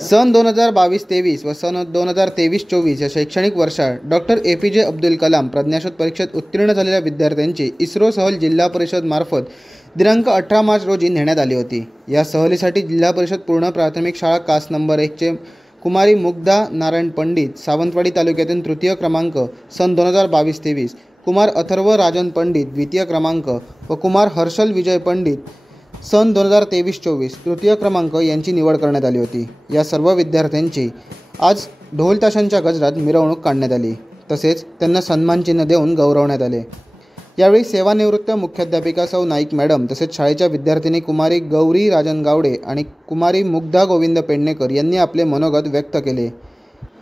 सन 2022-23 व सन 2023-24 या शैक्षणिक वर्षात डॉक्टर APJ अब्दुल कलाम प्रज्ञाशोध परीक्षेत उत्तीर्ण झालेल्या विद्यार्थ्यांची इस्रो सहल जिल्हा परिषद मार्फत दिनांक 18 मार्च रोजी नेण्यात आली होती। या सहलीसाठी जिल्हा परिषद पूर्ण प्राथमिक शाळा कास नंबर 1 चे कुमारी मुग्धा नारायण पंडित सावंतवाडी तालुक्यातून तृतीय क्रमांक, सन 2022-23 कुमार अथर्व राजन पंडित द्वितीय क्रमांक व कुमार हर्षल विजय पंडित सन 2023-24 तृतीय क्रमांक यांची निवड करण्यात आली होती। या सर्व विद्यार्थ्यांची आज ढोल ताशांच्या गजरात मिरवणूक काढण्यात आली, तसेच त्यांना सन्मानचिन्ह देऊन गौरवण्यात आले। यावेळी सेवानिवृत्त मुख्याध्यापिका सौ नाईक मॅडम तसेच शाळेच्या विद्यार्थिनी कुमारी गौरी राजन गावडे आणि कुमारी मुग्धा गोविंद पेडणेकर यांनी आपले मनोगत व्यक्त केले।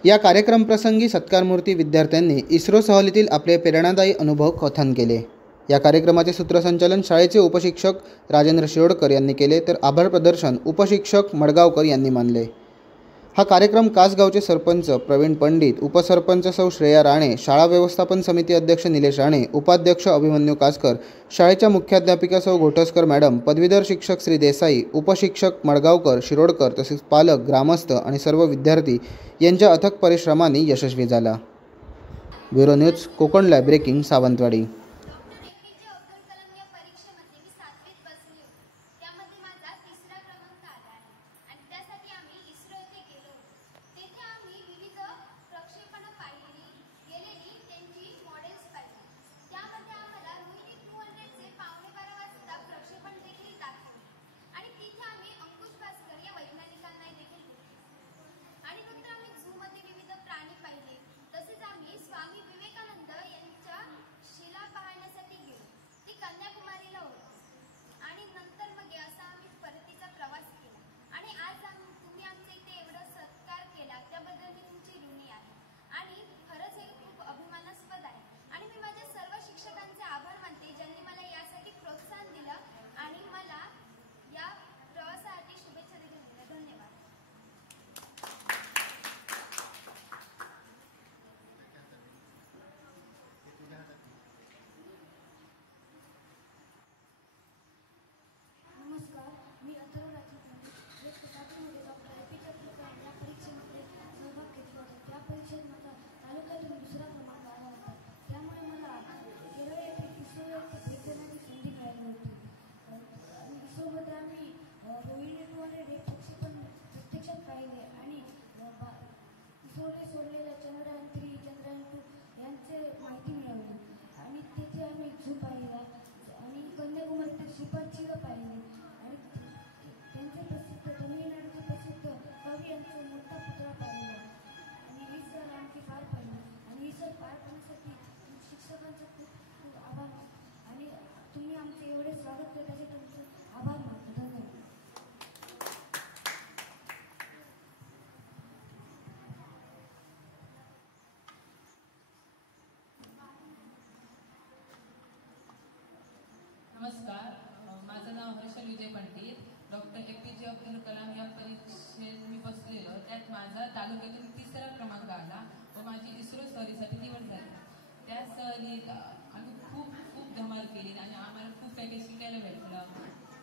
या कार्यक्रमप्रसंगी सत्कारमूर्ती विद्यार्थ्यांनी इस्रो सहलीतील आपले प्रेरणादायी अनुभव कथन केले। या कार्यक्रमाचे सूत्रसंचालन शाळेचे उपशिक्षक राजेंद्र शिरोडकर यांनी केले, तर आभार प्रदर्शन उपशिक्षक मडगावकर यांनी मानले। हा कार्यक्रम कासगावचे सरपंच प्रवीण पंडित, उपसरपंच सौ श्रेया राणे, शाळा व्यवस्थापन समिती अध्यक्ष निलेश राणे, उपाध्यक्ष अभिमन्यू कासकर, शाळेच्या मुख्याध्यापिका सौ घोटस्कर मॅडम, पदवीधर शिक्षक श्री देसाई, उपशिक्षक मडगावकर, शिरोडकर तसेच पालक, ग्रामस्थ आणि सर्व विद्यार्थी यांच्या अथक परिश्रमांनी यशस्वी झाला। Bureau news Konkan live breaking Sawantwadi. नमस्कार, माझं नाव हर्षल विजय पंडित। डॉक्टर APJ अब्दुल कलाम या परीक्षेत मी बसलेलो, त्यात माझा तालुक्यातील 3रा क्रमांक आला व माझी इस्रो सहलीसाठी निवड झाली। त्या सहलीत आम्ही खूप धमाल केली आणि आम्हाला खूप काही शिकायला भेटलं।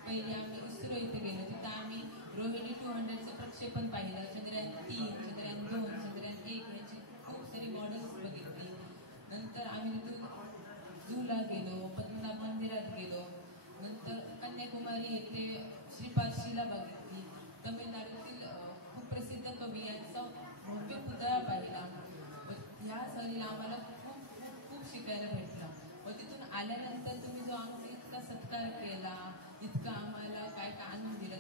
पहिले आम्ही इस्रो इथे गेलो, तिथं आम्ही रोहिणी 200चं प्रक्षेपण पाहिलं, चंद्रयान 3, चंद्रयान 2, चंद्रयान 1 याची खूप सारी मॉडेल्स बघितली। नंतर आम्ही तिथून झूला गेलो, पद्मनाभ मंदिरात गेलो, नंतर कन्याकुमारी येथे श्रीपाद शिला बघितली, तमिळनाडूतील खूप प्रसिद्ध कवी यांचा भव्य पुतळा पाहिला। ह्या सहलीला आम्हाला खूप शिकायला भेटलं व तिथून आल्यानंतर तुम्ही जो आमचा इतका सत्कार केला, इतका आम्हाला काय आनंद दिला